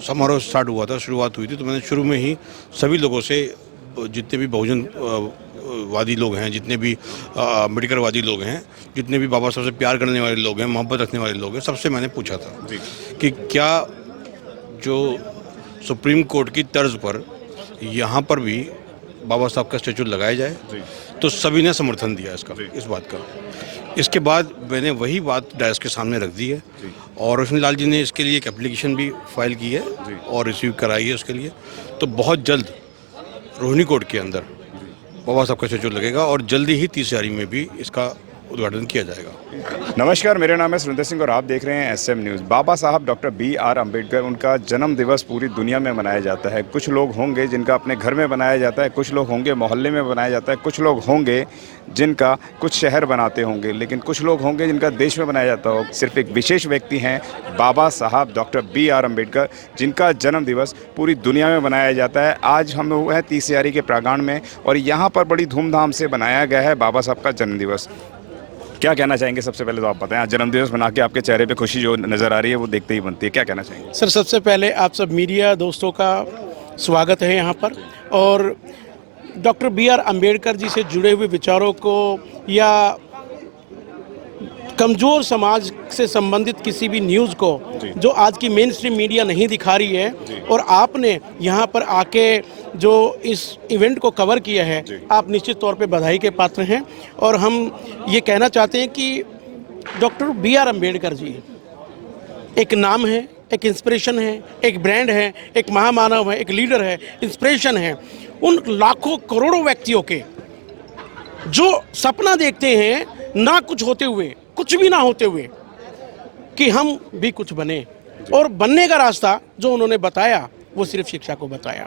समारोह स्टार्ट हुआ था, शुरुआत हुई थी, तो मैंने शुरू में ही सभी लोगों से, जितने भी बहुजन वादी लोग हैं, जितने भी अम्बेडकरवादी लोग हैं, जितने भी बाबा साहब से प्यार करने वाले लोग हैं, मोहब्बत रखने वाले लोग हैं, सबसे मैंने पूछा था कि क्या जो सुप्रीम कोर्ट की तर्ज पर यहाँ पर भी बाबा साहब का स्टैचू लगाया जाए, तो सभी ने समर्थन दिया इस बात का। इसके बाद मैंने वही बात डायस के सामने रख दी है और रोशनी लाल जी ने इसके लिए एक एप्लीकेशन भी फाइल की है और रिसीव कराई है उसके लिए। तो बहुत जल्द रोहिणी कोर्ट के अंदर बाबा साहब का स्टैचू लगेगा और जल्दी ही 30 जनवरी में भी इसका उद्घाटन किया जाएगा। नमस्कार, मेरा नाम है सुरेंद्र सिंह और आप देख रहे हैं SM न्यूज़। बाबा साहब डॉक्टर BR अम्बेडकर, उनका जन्म दिवस पूरी दुनिया में मनाया जाता है। कुछ लोग होंगे जिनका अपने घर में बनाया जाता है, कुछ लोग होंगे मोहल्ले में बनाया जाता है, कुछ लोग होंगे जिनका कुछ शहर बनाते होंगे, लेकिन कुछ लोग होंगे जिनका देश में बनाया जाता हो। सिर्फ एक विशेष व्यक्ति हैं बाबा साहब डॉक्टर BR अम्बेडकर, जिनका जन्म दिवस पूरी दुनिया में मनाया जाता है। आज हम लोग हैं 30 जनवरी के प्रांगण में और यहाँ पर बड़ी धूमधाम से मनाया गया है बाबा साहब का जन्म दिवस। क्या कहना चाहेंगे? सबसे पहले तो आप बताएं, आज जन्मदिवस बना के आपके चेहरे पे खुशी जो नज़र आ रही है वो देखते ही बनती है, क्या कहना चाहेंगे? सर, सबसे पहले आप सब मीडिया दोस्तों का स्वागत है यहाँ पर। और डॉक्टर BR अम्बेडकर जी से जुड़े हुए विचारों को या कमज़ोर समाज से संबंधित किसी भी न्यूज़ को जो आज की मेन स्ट्रीम मीडिया नहीं दिखा रही है और आपने यहाँ पर आके जो इस इवेंट को कवर किया है, आप निश्चित तौर पे बधाई के पात्र हैं। और हम ये कहना चाहते हैं कि डॉक्टर BR अम्बेडकर जी एक नाम है, एक इंस्पिरेशन है, एक ब्रांड है, एक महामानव है, एक लीडर है, इंस्पिरेशन है उन लाखों करोड़ों व्यक्तियों के जो सपना देखते हैं ना कुछ होते हुए, कुछ भी ना होते हुए, कि हम भी कुछ बने। और बनने का रास्ता जो उन्होंने बताया वो सिर्फ शिक्षा को बताया।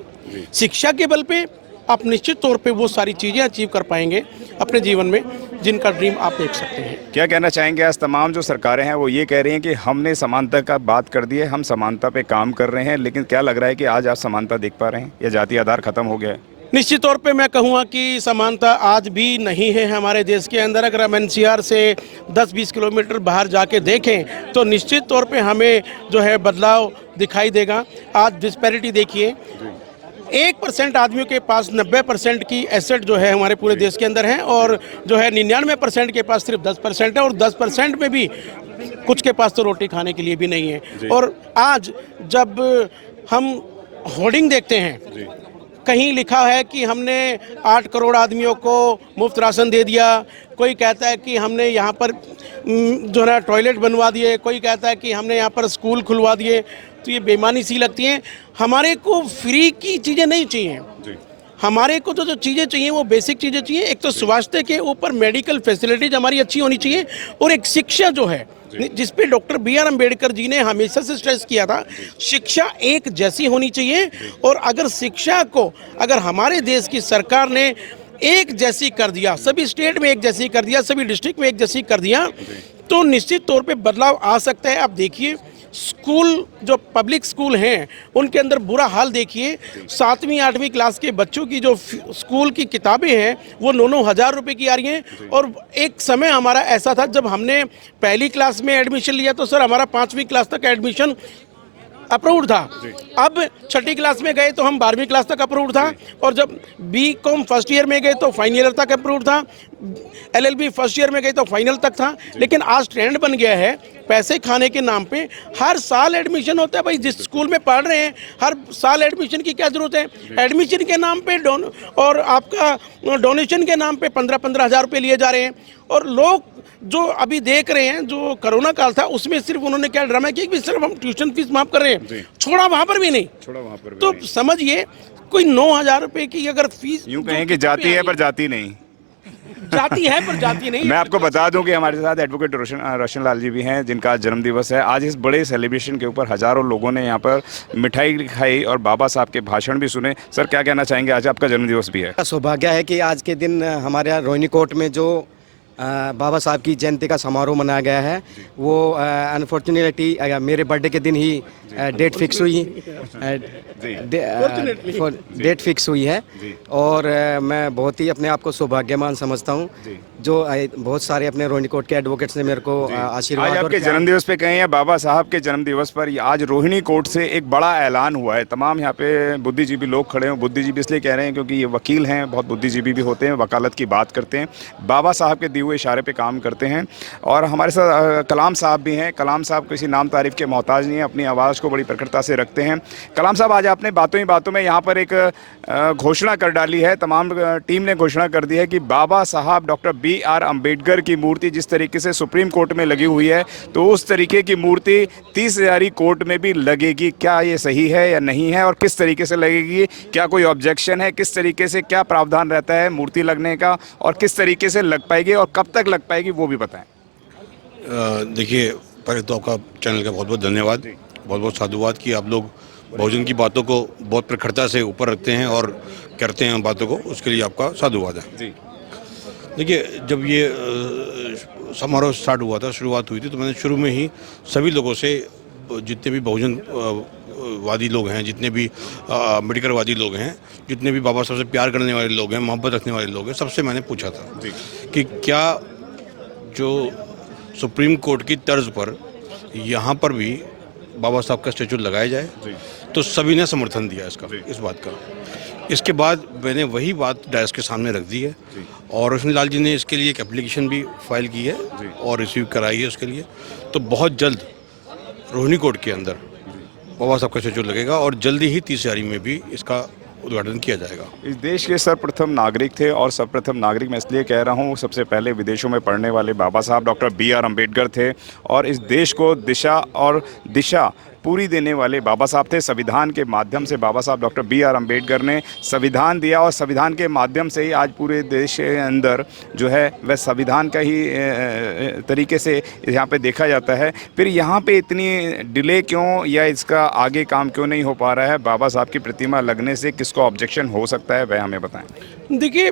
शिक्षा के बल पे आप निश्चित तौर पे वो सारी चीज़ें अचीव कर पाएंगे अपने जीवन में जिनका ड्रीम आप देख सकते हैं। क्या कहना चाहेंगे? आज तमाम जो सरकारें हैं वो ये कह रही हैं कि हमने समानता का बात कर दी है, हम समानता पे काम कर रहे हैं, लेकिन क्या लग रहा है कि आज आप समानता देख पा रहे हैं या जाति आधार खत्म हो गया है? निश्चित तौर पे मैं कहूँगा कि समानता आज भी नहीं है हमारे देश के अंदर। अगर हम NCR से 10-20 किलोमीटर बाहर जाके देखें तो निश्चित तौर पे हमें जो है बदलाव दिखाई देगा। आज डिस्पैरिटी देखिए, 1% आदमियों के पास 90% की एसेट जो है हमारे पूरे देश के अंदर है और जो है 99% के पास सिर्फ 10% है और 10% में भी कुछ के पास तो रोटी खाने के लिए भी नहीं है। और आज जब हम होर्डिंग देखते हैं, कहीं लिखा है कि हमने 8 करोड़ आदमियों को मुफ्त राशन दे दिया, कोई कहता है कि हमने यहाँ पर जो है टॉयलेट बनवा दिए, कोई कहता है कि हमने यहाँ पर स्कूल खुलवा दिए, तो ये बेईमानी सी लगती है। हमारे को फ्री की चीज़ें नहीं चाहिए, हमारे को तो जो चीज़ें चाहिए वो बेसिक चीज़ें चाहिए। एक तो स्वास्थ्य के ऊपर मेडिकल फैसिलिटीज हमारी अच्छी होनी चाहिए और एक शिक्षा जो है जिस पे डॉक्टर BR अम्बेडकर जी ने हमेशा से स्ट्रेस किया था, शिक्षा एक जैसी होनी चाहिए। और अगर शिक्षा को अगर हमारे देश की सरकार ने एक जैसी कर दिया, सभी स्टेट में एक जैसी कर दिया, सभी डिस्ट्रिक्ट में एक जैसी कर दिया, तो निश्चित तौर पे बदलाव आ सकता है। आप देखिए स्कूल, जो पब्लिक स्कूल हैं उनके अंदर बुरा हाल देखिए। 7वीं 8वीं क्लास के बच्चों की जो स्कूल की किताबें हैं वो 9-9 हज़ार रुपये की आ रही हैं। और एक समय हमारा ऐसा था जब हमने पहली क्लास में एडमिशन लिया तो सर हमारा 5वीं क्लास तक एडमिशन अप्रूव्ड था। अब 6ठी क्लास में गए तो हम 12वीं क्लास तक अप्रूव्ड था और जब BCom फर्स्ट ईयर में गए तो फाइनल ईयर तक अप्रूव्ड था, LLB फर्स्ट ईयर में गए तो फाइनल तक था। लेकिन आज ट्रेंड बन गया है पैसे खाने के नाम पे हर साल एडमिशन होता है। भाई जिस स्कूल में पढ़ रहे हैं हर साल एडमिशन की क्या ज़रूरत है? एडमिशन के नाम पे और आपका डोनेशन के नाम पे 15-15 हज़ार रुपये लिए जा रहे हैं। और लोग जो अभी देख रहे हैं, जो कोरोना काल था उसमें सिर्फ उन्होंने क्या ड्रामा किया कि सिर्फ हम ट्यूशन फीस माफ कर रहे हैं, छोड़ा वहाँ पर भी नहीं, तो समझिए कोई 9,000 रुपये की अगर फीस, यूँ कहें कि जाती है पर जाती नहीं, जाती है पर जाती नहीं। मैं आपको बता दूं कि हमारे साथ एडवोकेट रोशन लाल जी भी हैं जिनका जन्मदिवस है। आज इस बड़े सेलिब्रेशन के ऊपर हज़ारों लोगों ने यहाँ पर मिठाई खाई और बाबा साहब के भाषण भी सुने। सर क्या कहना चाहेंगे? आज आपका जन्मदिवस भी है। सौभाग्य है कि आज के दिन हमारे यहाँ रोहिणी कोर्ट में जो बाबा साहब की जयंती का समारोह मनाया गया है। वो अनफॉर्चुनेटली मेरे बर्थडे के दिन ही डेट फिक्स हुई डेट फिक्स हुई है और मैं बहुत ही अपने आप को सौभाग्यवान समझता हूँ जो बहुत सारे अपने रोहिणी कोर्ट के एडवोकेट्स ने मेरे को आशीर्वाद आज और आपके जन्मदिवस पे कहें या बाबा साहब के जन्मदिवस पर आज रोहिणी कोर्ट से एक बड़ा ऐलान हुआ है। तमाम यहाँ पे बुद्धिजीवी लोग खड़े हैं। बुद्धिजीवी इसलिए कह रहे हैं क्योंकि ये वकील हैं, बहुत बुद्धिजीवी भी होते हैं, वकालत की बात करते हैं, बाबा साहब के दिए हुए इशारे पे काम करते हैं। और हमारे साथ कलाम साहब भी हैं। कलाम साहब किसी नाम तारीफ के मोहताज नहीं है, अपनी आवाज़ को बड़ी प्रखरता से रखते हैं। कलाम साहब, आज आपने बातों ही बातों में यहाँ पर एक घोषणा कर डाली है, तमाम टीम ने घोषणा कर दी है कि बाबा साहब डॉक्टर B.R. अम्बेडकर की मूर्ति जिस तरीके से सुप्रीम कोर्ट में लगी हुई है तो उस तरीके की मूर्ति 30,000 कोर्ट में भी लगेगी। क्या ये सही है या नहीं है और किस तरीके से लगेगी? क्या कोई ऑब्जेक्शन है? किस तरीके से क्या प्रावधान रहता है मूर्ति लगने का और किस तरीके से लग पाएगी और कब तक लग पाएगी वो भी बताएं। देखिए, पहले तो आपका चैनल का बहुत बहुत धन्यवाद, बहुत बहुत साधुवाद कि आप लोग बहुजन की बातों को बहुत प्रखरता से ऊपर रखते हैं और करते हैं बातों को, उसके लिए आपका साधुवाद है। जी देखिए, जब ये समारोह स्टार्ट हुआ था, शुरुआत हुई थी, तो मैंने शुरू में ही सभी लोगों से, जितने भी बहुजन वादी लोग हैं, जितने भी अम्बेडकरवादी लोग हैं, जितने भी बाबा साहब से प्यार करने वाले लोग हैं, मोहब्बत रखने वाले लोग हैं, सबसे मैंने पूछा था कि क्या जो सुप्रीम कोर्ट की तर्ज पर यहाँ पर भी बाबा साहब का स्टैचू लगाया जाए, तो सभी ने समर्थन दिया इस बात का। इसके बाद मैंने वही बात डायस के सामने रख दी है और रोशनी लाल जी ने इसके लिए एक एप्लीकेशन भी फाइल की है और रिसीव कराई है उसके लिए। तो बहुत जल्द रोहिणी कोर्ट के अंदर बाबा साहब का स्टैचू लगेगा और जल्दी ही 30 में भी इसका उद्घाटन किया जाएगा। इस देश के सर्वप्रथम नागरिक थे और सर्वप्रथम नागरिक मैं इसलिए कह रहा हूँ, सबसे पहले विदेशों में पढ़ने वाले बाबा साहब डॉक्टर B.R. अम्बेडकर थे और इस देश को दिशा पूरी देने वाले बाबा साहब थे। संविधान के माध्यम से बाबा साहब डॉक्टर B.R. अम्बेडकर ने संविधान दिया और संविधान के माध्यम से ही आज पूरे देश के अंदर जो है वह संविधान का ही तरीके से यहाँ पे देखा जाता है। फिर यहाँ पे इतनी डिले क्यों या इसका आगे काम क्यों नहीं हो पा रहा है? बाबा साहब की प्रतिमा लगने से किसको ऑब्जेक्शन हो सकता है, वह हमें बताएं। देखिए,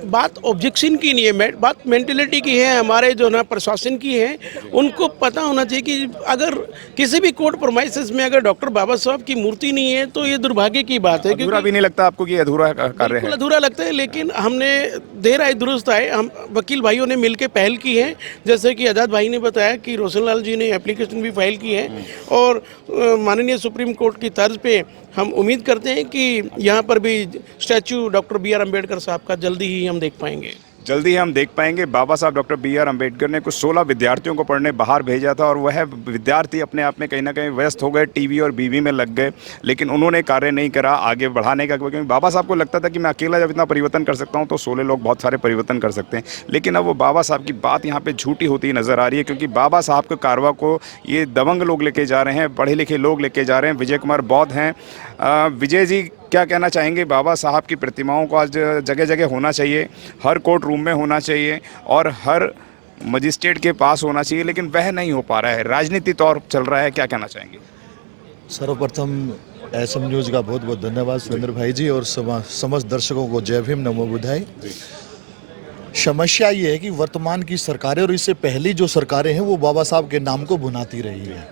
बात ऑब्जेक्शन की नहीं है, बात मेंटेलिटी की है, हमारे जो ना प्रशासन की है। उनको पता होना चाहिए कि अगर किसी भी कोर्ट प्रोमाइसेस में अगर डॉक्टर बाबा साहब की मूर्ति नहीं है तो ये दुर्भाग्य की बात है। अधूरा भी नहीं लगता आपको कि अधूरा कार्य है? अधूरा लगता है, लेकिन हमने देर आए दुरुस्त आए, हम वकील भाइयों ने मिलकर पहल की है। जैसे कि आज़ाद भाई ने बताया कि रोशन लाल जी ने एप्लीकेशन भी फाइल की है और माननीय सुप्रीम कोर्ट की तर्ज पे हम उम्मीद करते हैं कि यहाँ पर भी स्टैचू डॉक्टर B.R. अम्बेडकर साहब का जल्दी ही हम देख पाएंगे। जल्दी हम देख पाएंगे। बाबा साहब डॉक्टर B.R. अम्बेडकर ने कुछ 16 विद्यार्थियों को पढ़ने बाहर भेजा था और वह विद्यार्थी अपने आप में कहीं ना कहीं व्यस्त हो गए, टीवी और बीवी में लग गए, लेकिन उन्होंने कार्य नहीं करा आगे बढ़ाने का, क्योंकि बाबा साहब को लगता था कि मैं अकेला जब इतना परिवर्तन कर सकता हूं तो 16 लोग बहुत सारे परिवर्तन कर सकते हैं। लेकिन अब वो बाबा साहब की बात यहाँ पर झूठी होती नज़र आ रही है, क्योंकि बाबा साहब के कारवा को ये दबंग लोग लेके जा रहे हैं, पढ़े लिखे लोग लेके जा रहे हैं। विजय कुमार बौद्ध हैं। विजय जी, क्या कहना चाहेंगे? बाबा साहब की प्रतिमाओं को आज जगह जगह होना चाहिए, हर कोर्ट रूम में होना चाहिए और हर मजिस्ट्रेट के पास होना चाहिए, लेकिन वह नहीं हो पा रहा है, राजनीति तौर चल रहा है। क्या कहना चाहेंगे? सर्वप्रथम SM न्यूज़ का बहुत बहुत धन्यवाद सुरेंद्र भाई जी और समस्त दर्शकों को जय भीम, नमो बुद्धाय। समस्या ये है कि वर्तमान की सरकारें और इससे पहली जो सरकारें हैं वो बाबा साहब के नाम को भुनाती रही है,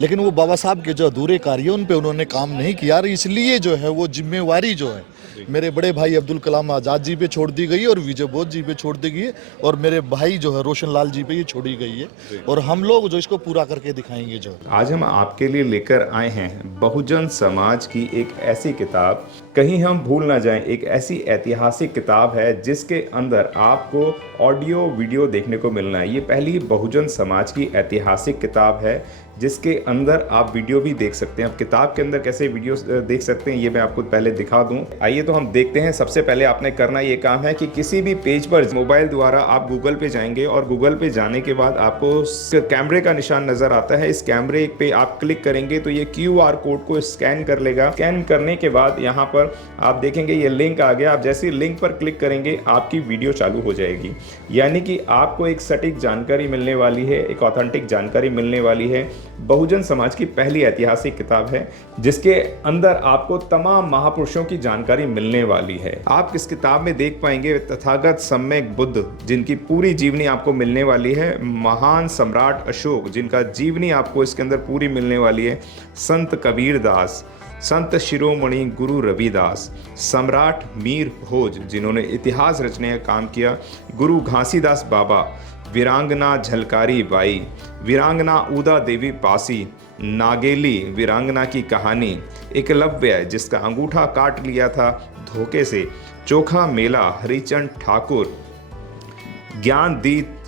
लेकिन वो बाबा साहब के जो अधूरे कार्य उन पे उन्होंने काम नहीं किया और इसलिए जो है वो जिम्मेवारी जो है मेरे बड़े भाई अब्दुल कलाम आज़ाद जी पे छोड़ दी गई है और विजय बोध जी पे छोड़ दी गई है और मेरे भाई जो है रोशन लाल जी पे ये छोड़ी गई है और हम लोग जो इसको पूरा करके दिखाएंगे। जो आज हम आपके लिए लेकर आए हैं बहुजन समाज की एक ऐसी किताब, कहीं हम भूल ना जाएं, एक ऐसी ऐतिहासिक किताब है जिसके अंदर आपको ऑडियो वीडियो देखने को मिलना है। ये पहली बहुजन समाज की ऐतिहासिक किताब है जिसके अंदर आप वीडियो भी देख सकते हैं। अब किताब के अंदर कैसे वीडियो देख सकते हैं ये मैं आपको पहले दिखा दूं। आइए तो हम देखते हैं। सबसे पहले आपने करना ये काम है कि किसी भी पेज पर मोबाइल द्वारा आप गूगल पे जाएंगे और गूगल पे जाने के बाद आपको कैमरे का निशान नजर आता है। इस कैमरे पे आप क्लिक करेंगे तो ये QR कोड को स्कैन कर लेगा। स्कैन करने के बाद यहाँ पर आप देखेंगे ये लिंक आ गया। आप जैसे लिंक पर क्लिक करेंगे आपकी वीडियो चालू हो जाएगी, यानी कि आपको एक सटीक जानकारी मिलने वाली है, एक ऑथेंटिक जानकारी मिलने वाली है। बहुजन समाज की पहली ऐतिहासिक किताब है जिसके अंदर आपको तमाम महापुरुषों की जानकारी जानकारी मिलने वाली है। आप इस किताब में देख पाएंगे तथागत सम्यक बुद्ध जिनकी पूरी जीवनी आपको मिलने वाली है, महान सम्राट अशोक जिनका जीवनी आपको इसके अंदर पूरी मिलने वाली है, संत कबीर दास, संत शिरोमणि गुरु रविदास, सम्राट मीर भोज जिन्होंने इतिहास रचने का काम किया, गुरु घासीदास बाबा, वीरांगना झलकारी बाई, वीरांगना उदा देवी पासी, नागेली वीरांगना की कहानी, एकलव्य जिसका अंगूठा काट लिया था धोखे से, चोखा मेला हरिचंद ठाकुर, ज्ञानदीप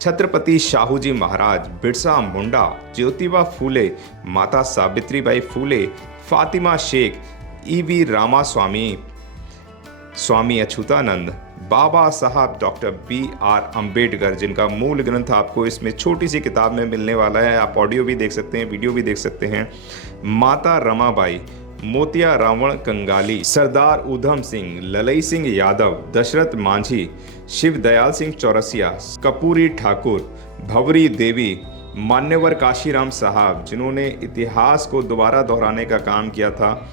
छत्रपति शाहूजी महाराज, बिरसा मुंडा, ज्योतिबा फूले, माता सावित्रीबाई फूले, फातिमा शेख, ईवी रामास्वामी, स्वामी अच्युतानंद, बाबा साहब डॉक्टर BR अम्बेडकर जिनका मूल ग्रंथ आपको इसमें छोटी सी किताब में मिलने वाला है। आप ऑडियो भी देख सकते हैं, वीडियो भी देख सकते हैं। माता रमाबाई, मोतिया रावण कंगाली, सरदार उधम सिंह, ललई सिंह यादव, दशरथ मांझी, शिव दयाल सिंह चौरसिया, कपूरी ठाकुर, भवरी देवी, मान्यवर काशीराम साहब जिन्होंने इतिहास को दोबारा दोहराने का काम किया था,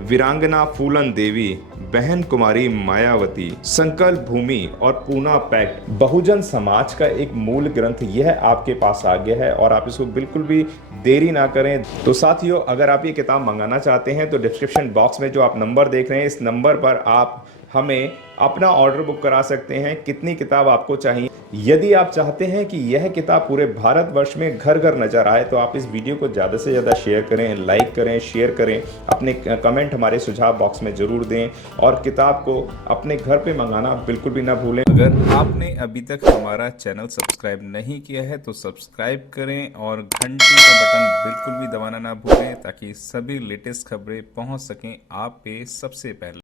वीरांगना फूलन देवी, बहन कुमारी मायावती, संकल्प भूमि और पूना पैक्ट बहुजन समाज का एक मूल ग्रंथ यह आपके पास आ गया है और आप इसको बिल्कुल भी देरी ना करें। तो साथियों, अगर आप ये किताब मंगाना चाहते हैं तो डिस्क्रिप्शन बॉक्स में जो आप नंबर देख रहे हैं इस नंबर पर आप हमें अपना ऑर्डर बुक करा सकते हैं। कितनी किताब आपको चाहिए? यदि आप चाहते हैं कि यह किताब पूरे भारतवर्ष में घर घर नजर आए तो आप इस वीडियो को ज़्यादा से ज़्यादा शेयर करें, लाइक करें, शेयर करें, अपने कमेंट हमारे सुझाव बॉक्स में ज़रूर दें और किताब को अपने घर पे मंगाना बिल्कुल भी ना भूलें। अगर आपने अभी तक हमारा चैनल सब्सक्राइब नहीं किया है तो सब्सक्राइब करें और घंटी का बटन बिल्कुल भी दबाना ना भूलें ताकि सभी लेटेस्ट खबरें पहुंच सकें आप पे सबसे पहले।